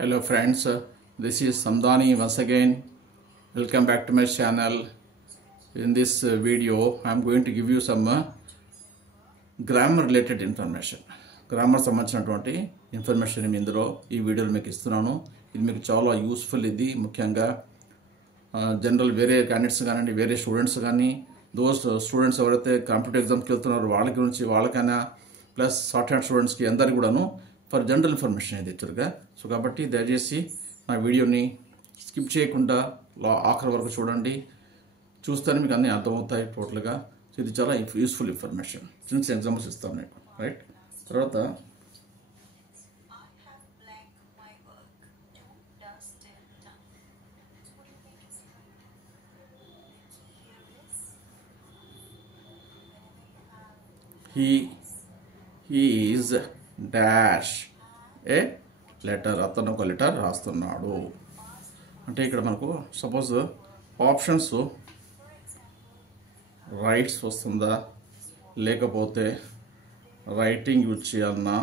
Hello friends, this is Samdani once again. Welcome back to my channel. In this video, I am going to give you some grammar related information. Grammar సంబంధించినటువంటి information ఇందులో ఈ వీడియోలో మీకు ఇస్తున్నాను. ఇది మీకు చాలా యూస్ఫుల్. ఇది ముఖ్యంగా జనరల్ వేరే క్యాండిడేట్స్ కానివ్వండి, వేరే స్టూడెంట్స్ కానీ, దోస్ స్టూడెంట్స్ ఎవరైతే కాంపిటేటివ్ ఎగ్జామ్స్కి వెళ్తున్నారో వాళ్ళ గురించి, వాళ్ళకైనా ప్లస్ షార్ట్ హ్యాండ్ స్టూడెంట్స్కి అందరికీ కూడాను ఫర్ జనరల్ ఇన్ఫర్మేషన్ ఇది యాక్చువల్గా. సో కాబట్టి దయచేసి నా వీడియోని స్కిప్ చేయకుండా ఆఖరి వరకు చూడండి. చూస్తేనే మీకు అన్నీ అర్థమవుతాయి టోటల్గా. సో ఇది చాలా యూస్ఫుల్ ఇన్ఫర్మేషన్. చిన్న చిన్న ఎగ్జాంపుల్స్ ఇస్తాను మీకు, రైట్? తర్వాత he is dash A letter, అతను ఒక లెటర్ రాస్తున్నాడు అంటే ఇక్కడ మనకు సపోజ్ ఆప్షన్స్ రైట్స్ వస్తుందా, లేకపోతే రైటింగ్ యూజ్ చేయాలన్నా,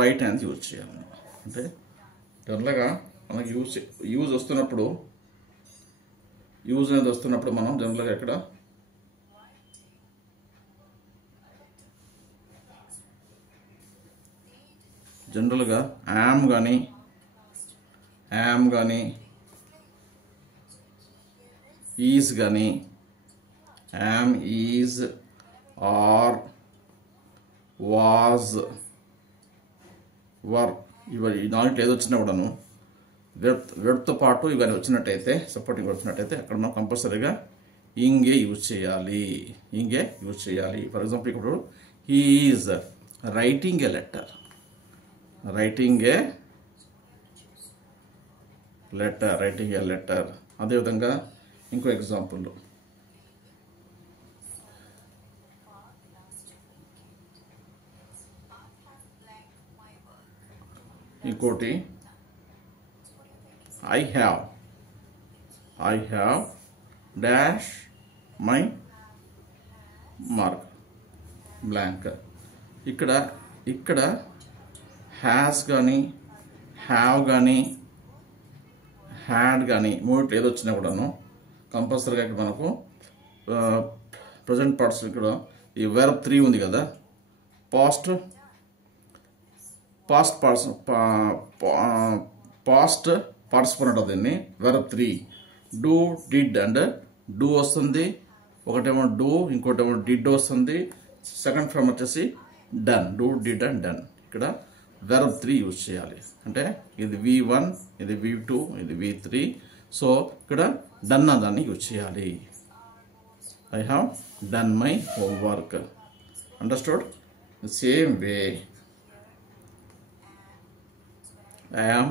రైట్ హ్యాండ్ యూజ్ చేయాలన్నా. అంటే జనరల్గా మనకి యూజ్ వస్తున్నప్పుడు అనేది వస్తున్నప్పుడు మనం జనరల్గా ఇక్కడ జనరల్గా యామ్ కానీ ఈజ్ కానీ, యామ్, ఈజ్, ఆర్, వాజ్, వర్, ఇవి ఈ నాలుగు ఏది వచ్చినా కూడాను వెర్బ్తో పాటు ఇవన్నీ వచ్చినట్టయితే, సపోర్టింగ్ వచ్చినట్టయితే అక్కడ మనం కంపల్సరీగా ఇంగే యూజ్ చేయాలి. ఫర్ ఎగ్జాంపుల్ ఇప్పుడు he is writing A letter, writing A letter. అదేవిధంగా ఇంకో ఎగ్జాంపుల్, ఇంకోటి I have dash my mark blank. ఇక్కడ హ్యాస్ కానీ, హ్యావ్ కానీ, హ్యాడ్ కానీ మూడు ఏది వచ్చినా కూడాను కంపల్సరీగా ఇక్కడ మనకు ప్రజెంట్ పార్ట్స్ ఇక్కడ ఈ వెర్బ్ 3 ఉంది కదా, పాస్ట్ పార్టిసిపల్ ఉంటుంది. దీన్ని verb 3 do, did and do వస్తుంది. ఒకటేమో డూ, ఇంకోటేమో డిడ్ వస్తుంది. సెకండ్ ఫార్మ్ వచ్చేసి done, do, did and done. ఇక్కడ వెర్బ్ 3 యూజ్ చేయాలి. అంటే ఇది V1, ఇది V2, ఇది V3. సో ఇక్కడ డన్ దాన్ని యూజ్ చేయాలి. I have done my homework. Understood? Same way I am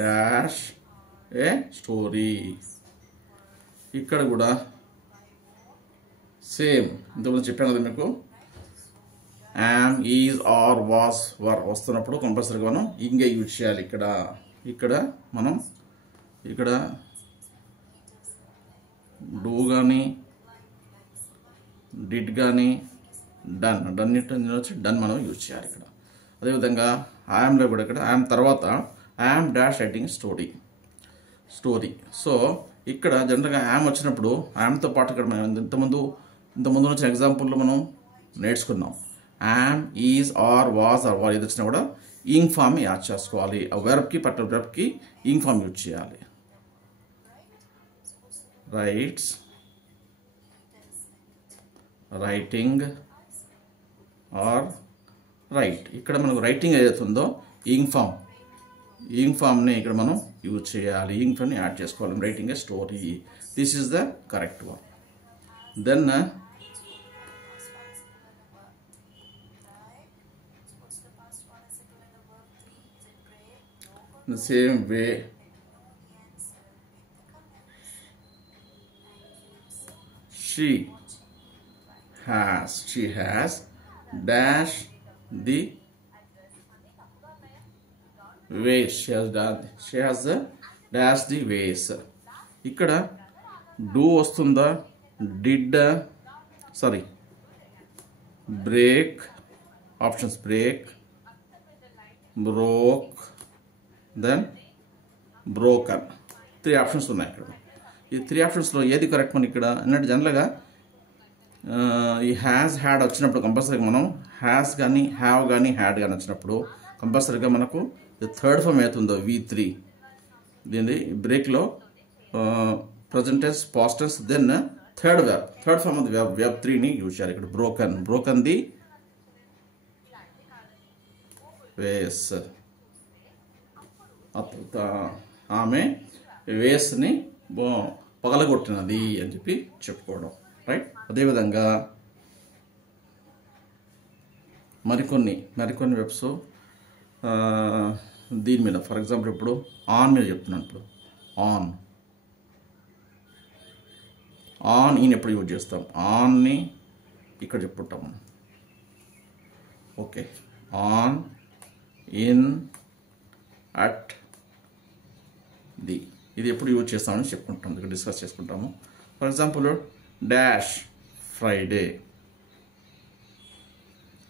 dash A story. ఇక్కడ కూడా సేమ్ ఇంతకుముందు చెప్పాను కదా మీకు, యామ్, ఈజ్, ఆర్, వాస్, వర్ వస్తున్నప్పుడు కంపల్సరీగా మనం ఇంగే యూజ్ చేయాలి. ఇక్కడ మనం డూ కానీ, డిడ్ కానీ, డన్ వచ్చి డన్ మనం యూజ్ చేయాలి ఇక్కడ. అదేవిధంగా ఐఎమ్లో కూడా ఇక్కడ ఐఎమ్ తర్వాత I'm dash writing story. So ఇక్కడ జనరల్గా యామ్ వచ్చినప్పుడు యామ్తో పాటు ఇక్కడ మనం ఇంతకుముందు వచ్చిన ఎగ్జాంపుల్లో మనం నేర్చుకున్నాం. Am, is, are, was, or were ఏది వచ్చినా కూడా ఇంగ్ ఫామ్ యాడ్ చేసుకోవాలి. ఆ వెర్బ్కి పర్టికులర్ వెర్బ్కి ఇంగ్ ఫామ్ యూజ్ చేయాలి. Writes, writing or write. ఇక్కడ మనకు రైటింగ్ ఏదైతుందో ఇంగ్ ఫామ్ని ఇక్కడ మనం యూజ్ చేయాలి. ఇంగ్ ఫామ్ని యాడ్ చేసుకోవాలి. Writing a story. This is the correct one. Then the same way she has dash the ways. She has the dash the ways. ఇక్కడ డూ వస్తుందా, did, sorry break, options break, broke, then broken. 3 options ఉన్నాయి ఇక్కడ. ఈ 3 ఆప్షన్స్లో ఏది correct మనకి ఇక్కడ అన్నట్టు జనరల్గా ఈ హ్యాస్ హ్యాడ్ వచ్చినప్పుడు కంపల్సరీగా మనం హ్యాస్ కానీ హ్యావ్ కానీ హ్యాడ్ కానీ వచ్చినప్పుడు కంపల్సరీగా మనకు థర్డ్ ఫామ్ అవుతుందో V3 దీని బ్రేక్లో present tense past tense then third form of verb 3ని యూజ్ చేయాలి ఇక్కడ. బ్రోకన్ ది వేస్, ఆమె వేస్ని పగలగొట్టినది అని చెప్పి చెప్పుకోవడం, రైట్. అదేవిధంగా మరికొన్ని వెబ్స్ దీని మీద, ఫర్ ఎగ్జాంపుల్ ఇప్పుడు ఆన్ మీద చెప్తున్నాను. ఇప్పుడు ఆన్ ఈయన ఎప్పుడు యూజ్ చేస్తాం? ఆన్ని ఇక్కడ చెప్పుకుంటాం మనం. Okay, on, in, at, the, ఇది ఎప్పుడు యూజ్ చేస్తామని చెప్పుకుంటాం, ఇక్కడ డిస్కస్ చేసుకుంటాము. ఫర్ ఎగ్జాంపుల్ డాష్ ఫ్రైడే,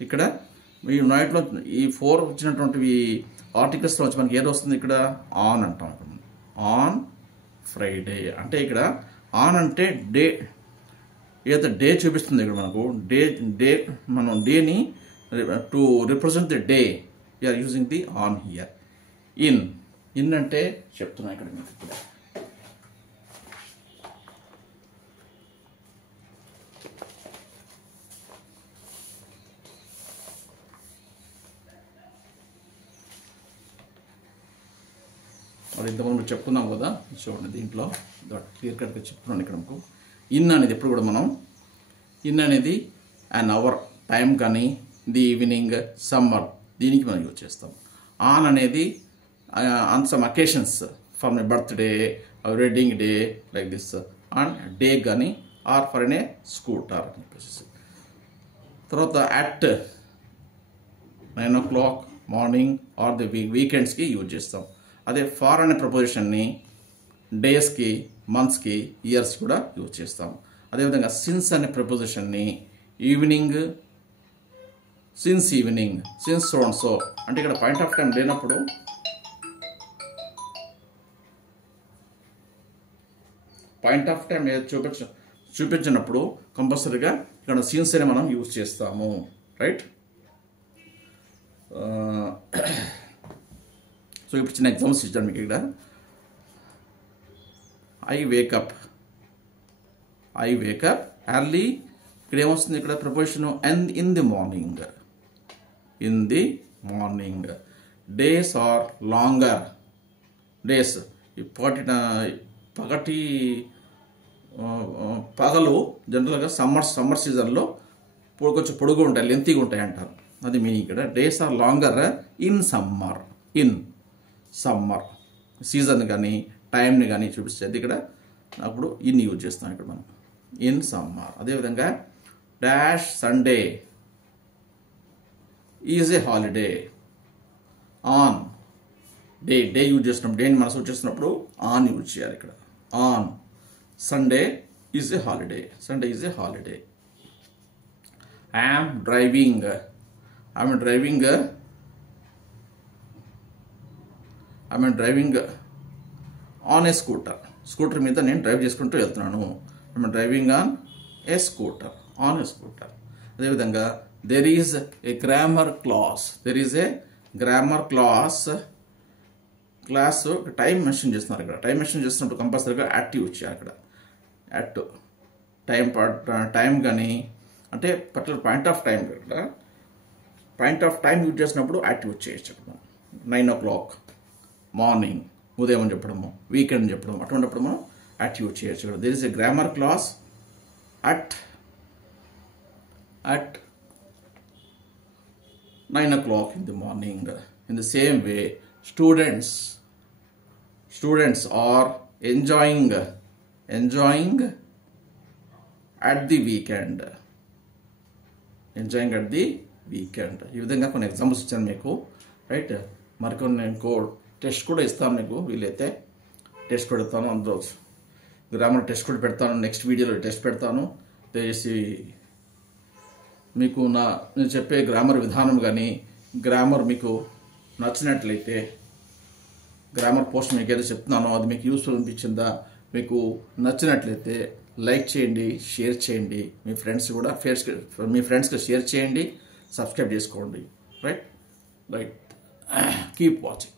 ఇక్కడ ఈ నైట్లో ఈ 4 వచ్చినటువంటివి ఆర్టికల్స్లో వచ్చి మనకి ఏదో వస్తుంది ఇక్కడ ఆన్ అంటాం. ఆన్ ఫ్రైడే అంటే ఇక్కడ ఆన్ అంటే డే, ఏదైతే డే చూపిస్తుంది ఇక్కడ మనకు. డే మనం డేని to represent the day we are using the on here. In అంటే చెప్తున్నా ఇక్కడ మీకు ఇప్పుడు. మరి ఇంతకుముందు చెప్పుకున్నాం కదా, చూడండి దీంట్లో క్లియర్ కట్గా చెప్తున్నాను ఇక్కడ మీకు. ఇన్ అనేది ఎప్పుడు కూడా మనం అనేది అన్ అవర్ టైం కానీ ది ఈవినింగ్ సమ్మర్ దీనికి మనం యూజ్ చేస్తాం. ఆన్ అనేది on some occasions for my birthday wedding day like this on day కానీ or for an a scooter అని చెప్పేసి. తర్వాత at 9 o'clock morning or the వీకెండ్స్కి యూజ్ చేస్తాం. అదే ఫార్ అనే ప్రపోజిషన్ని డేస్కి, మంత్స్కి, ఇయర్స్ కూడా యూజ్ చేస్తాం. అదేవిధంగా సిన్స్ అనే ప్రపోజిషన్ని evening, since evening, since so and so అంటే ఇక్కడ పాయింట్ ఆఫ్ టైం లేనప్పుడు పాయింట్ ఆఫ్ టైం చూపించినప్పుడు కంపల్సరీగా ఇక్కడ సిన్స్ అనే మనం యూజ్ చేస్తాము, రైట్. సో ఇప్పుడు చిన్న ఎగ్జాంపుల్స్ ఇచ్చాను మీకు ఇక్కడ. ఐ వేకప్ ఎర్లీ, ఇక్కడ ఏమొస్తుంది ఇక్కడ preposition and in the morning. Days are longer, days పగలు జనరల్గా సమ్మర్ సీజన్లో కొంచెం పొడుగు ఉంటాయి, లెంతీగా ఉంటాయి అంటారు, అది మీనింగ్ ఇక్కడ. Days are longer in summer season కానీ టైంని కానీ చూపిస్తుంది ఇక్కడ. అప్పుడు ఇన్ యూజ్ చేస్తాం ఇక్కడ మనం, ఇన్ సమ్మర్. అదేవిధంగా dash Sunday is a holiday. On day use చేసినప్పుడు, డేని మనసు యూజ్ చేస్తున్నప్పుడు ఆన్ యూజ్ చేయాలి ఇక్కడ. On Sunday is a holiday. I'm driving on a scooter మీద నేను డ్రైవ్ చేసుకుంటూ వెళ్తున్నాను. I'm driving on a scooter. అదేవిధంగా there is a grammar class time mention చేస్తున్నారు ఇక్కడ. టైం మెన్షన్ చేస్తున్నప్పుడు కంపల్సరీగా యాక్టివ్ వచ్చాయి అక్కడ. యాట్ టైం కానీ అంటే పర్టికులర్ పాయింట్ ఆఫ్ టైం ఇక్కడ యూజ్ చేసినప్పుడు యాక్టివ్ వచ్చేయచ్చు. 9 o'clock మార్నింగ్, ఉదయం అని చెప్పడము, వీకెండ్ చెప్పడం, అటువంటిప్పుడు మనం యాక్టివ్ చేయొచ్చు. There is a grammar class at 9 o'clock in the morning. In the same way, students are enjoying at the weekend. ఈ విధంగా కొన్ని ఎగ్జాంపుల్స్ ఇచ్చాను మీకు, రైట్. మరికొన్ని నేను టెస్ట్ కూడా ఇస్తాను మీకు, వీలైతే టెస్ట్ కూడా ఇస్తాను. అందులో గ్రామర్ టెస్ట్ కూడా పెడతాను, నెక్స్ట్ వీడియోలో టెస్ట్ పెడతాను. దయచేసి మీకు నేను చెప్పే గ్రామర్ విధానం కానీ గ్రామర్ మీకు నచ్చినట్లయితే, గ్రామర్ పోస్ట్ మీకు ఏదో చెప్తున్నానో అది మీకు యూస్ఫుల్ అనిపించిందా, మీకు నచ్చినట్లయితే లైక్ చేయండి, షేర్ చేయండి, మీ ఫ్రెండ్స్కి షేర్ చేయండి, సబ్స్క్రైబ్ చేసుకోండి. Right, keep watching.